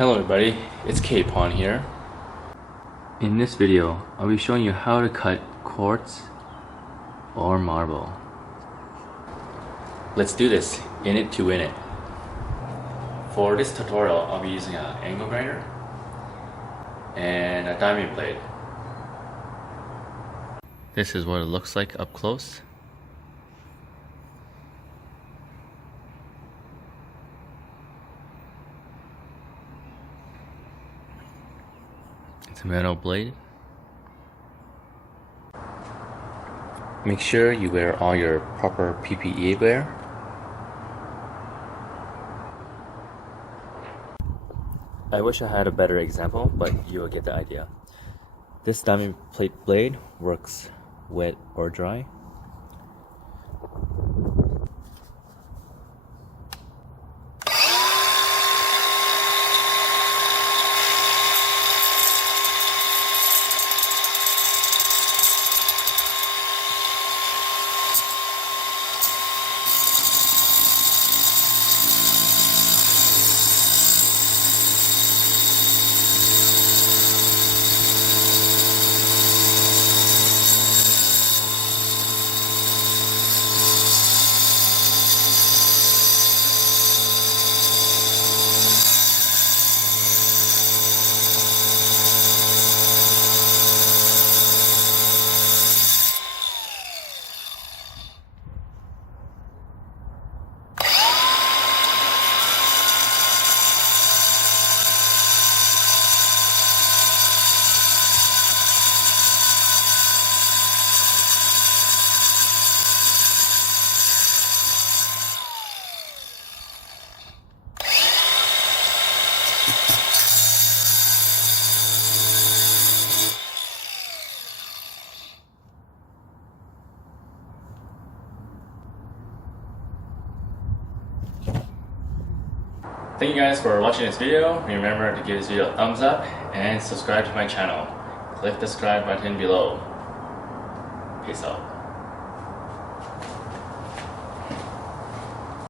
Hello everybody, it's K-Pon here. In this video, I'll be showing you how to cut quartz or marble. Let's do this, in it to win it. For this tutorial, I'll be using an angle grinder and a diamond blade. This is what it looks like up close. It's a metal blade. Make sure you wear all your proper PPE wear. I wish I had a better example, but you will get the idea. This diamond plate blade works wet or dry. Thank you guys for watching this video. Remember to give this video a thumbs up and subscribe to my channel. Click the subscribe button below. Peace out.